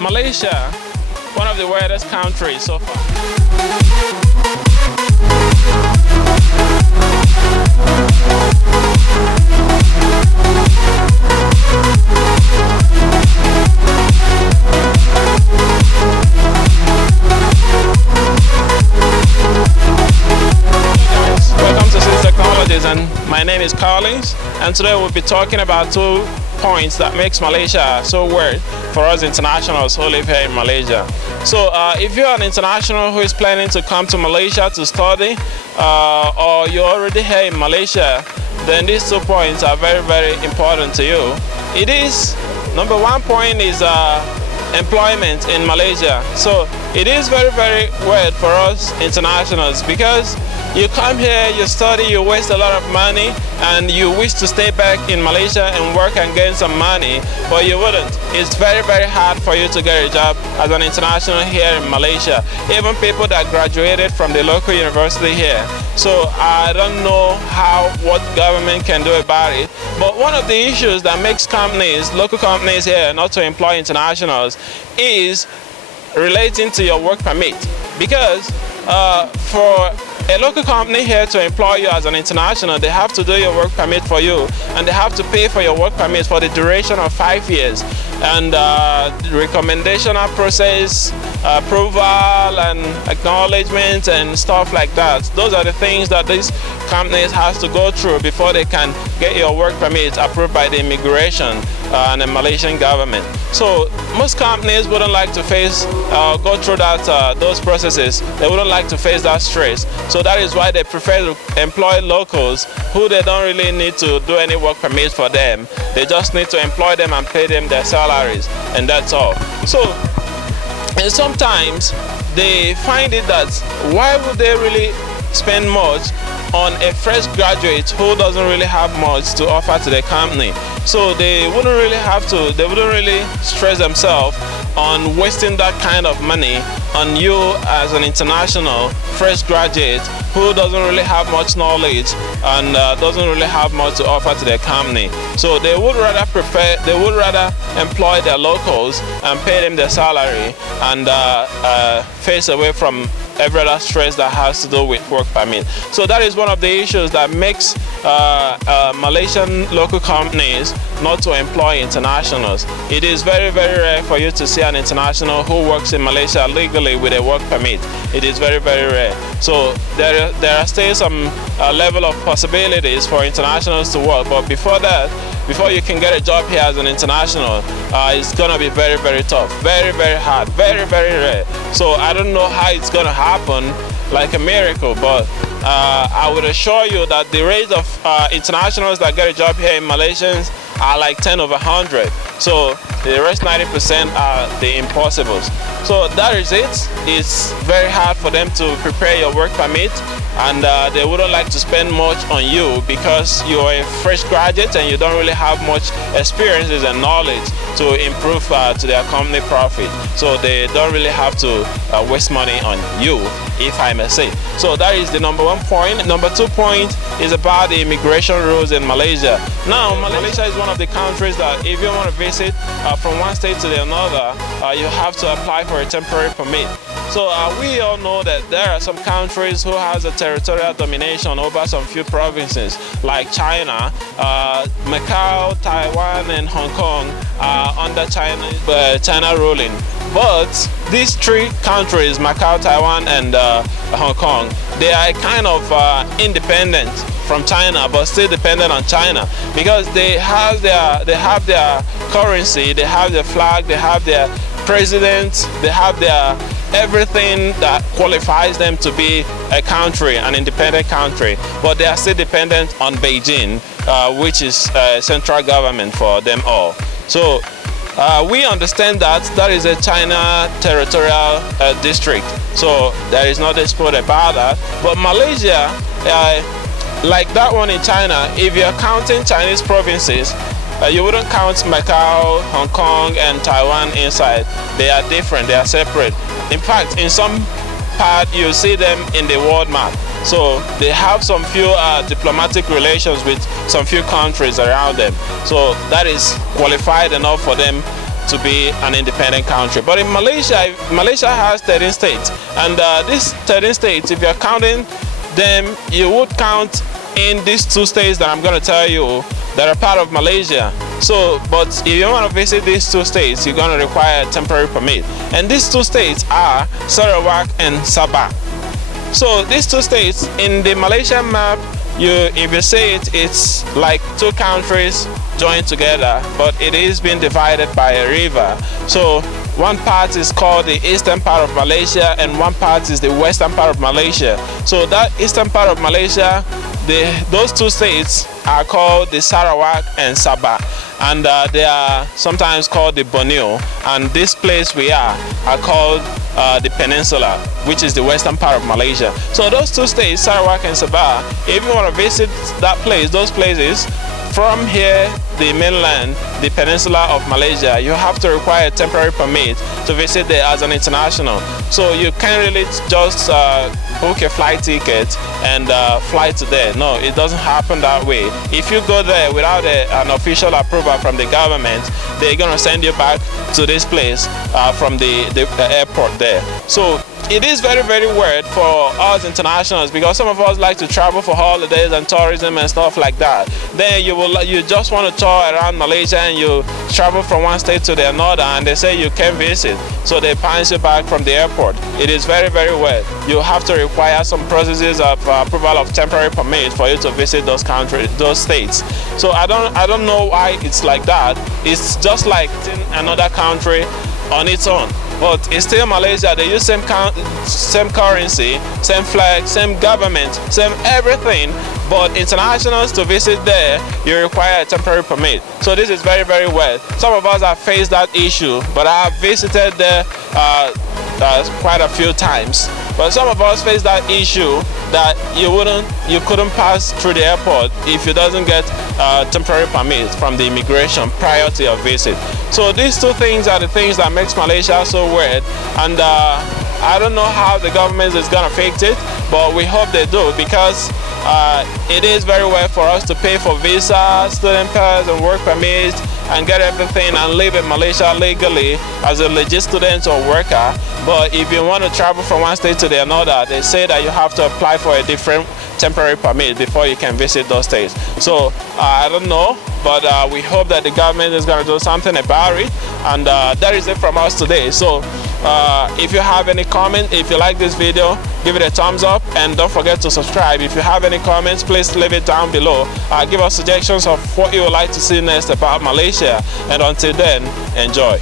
Malaysia, one of the weirdest countries so far. Welcome to Science Technologies, and my name is Collins, and today we'll be talking about 2 points that makes Malaysia so weird for us internationals who live here in Malaysia. So if you're an international who is planning to come to Malaysia to study, or you're already here in Malaysia, then these 2 points are very, very important to you. It is, number 1 point is employment in Malaysia. So it is very, very weird for us internationals, because you come here, you study, you waste a lot of money, and you wish to stay back in Malaysia and work and gain some money, but you wouldn't. It's very, very hard for you to get a job as an international here in Malaysia, even people that graduated from the local university here. So I don't know what government can do about it, but one of the issues that makes companies, local companies here, not to employ internationals is relating to your work permit. Because for a local company here to employ you as an international, they have to do your work permit for you, and they have to pay for your work permit for the duration of 5 years. And recommendation process, approval and acknowledgement and stuff like that. Those are the things that these companies have to go through before they can get your work permit approved by the immigration and the Malaysian government. So most companies wouldn't like to go through those processes. They wouldn't like to face that stress. So that is why they prefer to employ locals who they don't really need to do any work permit for them. They just need to employ them and pay them their salaries, and that's all. So, and sometimes they find it that why would they really spend much on a fresh graduate who doesn't really have much to offer to the company? So they wouldn't really stress themselves on wasting that kind of money on you as an international fresh graduate who doesn't really have much knowledge and doesn't really have much to offer to their company. So they would rather employ their locals and pay them their salary and face away from every other stress that has to do with work permit. So that is one of the issues that makes Malaysian local companies not to employ internationals. It is very, very rare for you to see an international who works in Malaysia legally with a work permit. It is very, very rare. So there are still some level of possibilities for internationals to work, but before that, before you can get a job here as an international, it's gonna be very, very tough, very, very hard, very, very rare. So I don't know how it's gonna happen like a miracle, but I would assure you that the rate of internationals that get a job here in Malaysians are like 10 over 100. So the rest 90% are the impossibles. So that is it. It's very hard for them to prepare your work permit, and they wouldn't like to spend much on you because you're a fresh graduate and you don't really have much experiences and knowledge to improve to their company profit. So they don't really have to waste money on you, if I may say. So that is the number 1 point. Number 2 point is about the immigration rules in Malaysia. Now, Malaysia is one of the countries that if you want to visit from one state to the another, you have to apply for a temporary permit. So we all know that there are some countries who has a territorial domination over some few provinces, like China, Macau, Taiwan, and Hong Kong are under China ruling. But these 3 countries, Macau, Taiwan, and Hong Kong, they are kind of independent from China, but still dependent on China, because they have their currency, they have their flag, they have their president, they have their everything that qualifies them to be a country, an independent country, but they are still dependent on Beijing, which is central government for them all. So we understand that is a China territorial district, so there is no dispute about that. But Malaysia, like that one in China, if you're counting Chinese provinces, you wouldn't count Macau, Hong Kong, and Taiwan inside. They are different, they are separate. In fact, in some part, you see them in the world map. So they have some few diplomatic relations with some few countries around them. So that is qualified enough for them to be an independent country. But in Malaysia, Malaysia has 13 states, and these 13 states, if you're counting them, you would count in these 2 states that I'm going to tell you that are part of Malaysia. So, but if you want to visit these 2 states, you're going to require a temporary permit. And these 2 states are Sarawak and Sabah. So these 2 states in the Malaysian map, if you see it, it's like 2 countries joined together, but it is being divided by a river. So one part is called the eastern part of Malaysia and one part is the western part of Malaysia. So that eastern part of Malaysia, those 2 states are called the Sarawak and Sabah, and they are sometimes called the Borneo, and this place we are called the Peninsula, which is the western part of Malaysia. So those 2 states, Sarawak and Sabah, if you want to visit that place, those places, from here, the mainland, the peninsula of Malaysia, you have to require a temporary permit to visit there as an international. So you can't really just book a flight ticket and fly to there. No, it doesn't happen that way. If you go there without an official approval from the government, they're going to send you back to this place from the airport there. So it is very, very weird for us internationals, because some of us like to travel for holidays and tourism and stuff like that. Then you just want to tour around Malaysia and you travel from one state to the another, and they say you can't visit, so they pass you back from the airport. It is very, very weird. You have to require some processes of approval of temporary permit for you to visit those countries, those states. So I don't know why it's like that. It's just like in another country on its own, but it's still Malaysia. They use same currency, same flag, same government, same everything, but internationals to visit there, you require a temporary permit. So this is very, very weird. Some of us have faced that issue, but I have visited there quite a few times. But some of us face that issue that you couldn't pass through the airport if you doesn't get temporary permit from the immigration prior to your visit. So these 2 things are the things that makes Malaysia so weird, and I don't know how the government is gonna fix it, but we hope they do, because it is very well for us to pay for visa, student pass and work permits and get everything and live in Malaysia legally as a legit student or worker. But if you want to travel from one state to the another, they say that you have to apply for a different temporary permit before you can visit those states. So I don't know, but we hope that the government is going to do something about it, and that is it from us today. So if you have any comment, if you like this video, give it a thumbs up, and don't forget to subscribe. If you have any comments, please leave it down below. Give us suggestions of what you would like to see next about Malaysia, and until then, enjoy.